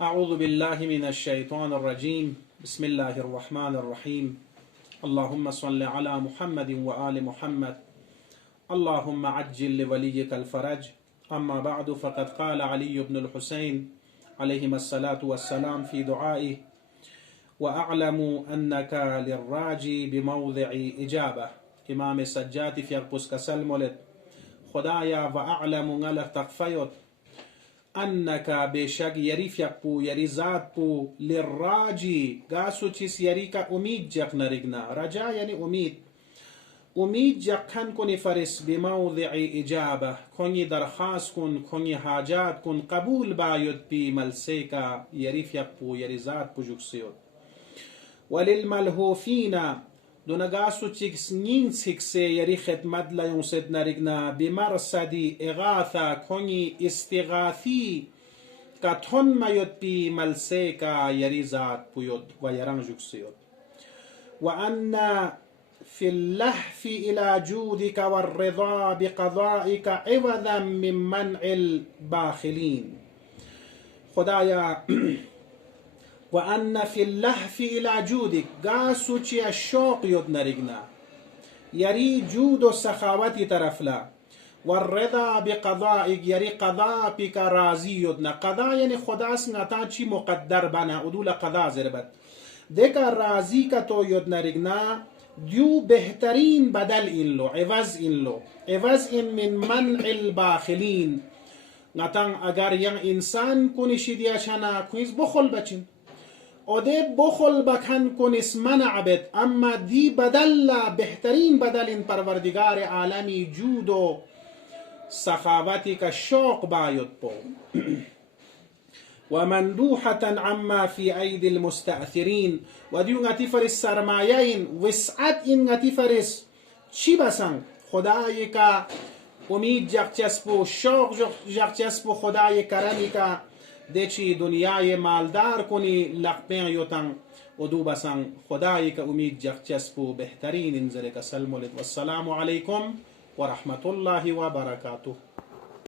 अऊज़ु बिल्लाहि मिनश शैतानिर रजीम बिस्मिल्लाहिर रहमानिर रहीम अल्लाहुम्मा सल्लि अला मुहम्मदिन व आलि मुहम्मद अल्लाहुम्मा अज्जिल लिवलिय्यिकल फरज अम्मा बअदु फ़क़द क़ाल अली इब्नुल हुसैन अलैहिस्सलातु वस्सलाम फ़ी दुआइहि व अअलमु अन्नका लिर्राजी बिमौदिइ इजाबह। इमाम सज्जादी फ़ियक़पुस कसल मोलद खुदाया व अअलमु ngala तक़फ़यत अन्नका बेशक यरी फ़यक़पू यरी ज़ात पू लिर्राजी गासु चिस यरी का उम्मीद जक नरिगना रजा यानी उम्मीद जखन कुन फरिस बिमौदिइ इजाबह खोंगी दरखास्त कुन खोंगी हाजात कुन कबूल बायुद पी मलसे का यरी फ़यक़पू यरी ज़ात पू जुक्सियोद वलिल मलहूफीना दुनगासु चिक्स नीन सिक्से यरी खिदमत लायुं सेद नरिगना बिमरसदी इगाथा खोंगी इस्तिगाथी का थोन मयुद पी मलसे का यरी ज़ात पुयुद व यरंग जुक्सियोद व अन्ना फिल्लहफी इला जूदिका वर्रिदा बिक़दाइका इवदम मिम्मन इल बाखिलीन। खुदाया व अन्न फिल्लहफी इला जूदिक गासु चिया शौक युद नरिगना यरी जूद व सखावती तरफला वर्रिदा बिक़दाइक यरी क़दा पी का राजी युदना क़दा यानी खुदास ngata ची मुक़द्दर बना उदूला क़दा ज़रबत देखा राजी का तो युद नरिगना द्यू बेहतरीन बदल इन लो एवज इन मिन मन इल बाखिलीन ngatan agar yang insan kunishi dia shana kunis bukhul bachin ode bukhul bakan kunis mana'abet amma di badalla बेहतरीन बदल इन परवरदिगार आलमी जूदो सखावती का शौक बायुद पो वमंदूहतन अम्मा फी ऐदिल मुस्तअथिरीन वदियो ngati faris sarmayain wis'at in ngati faris chi basang खुदाई का उम्मीद जगचस्पो शौक जगचस्पो खुदाई करमी का देची दुनियाए मालदार कुनी लकपें योतंग उदू बसंग खुदाई का उम्मीद जगचस्पो बेहतरीन इंजरे का सल्मुल वस्सलामु अलैकुम व रहमतुल्लाहि व बरकातुहू।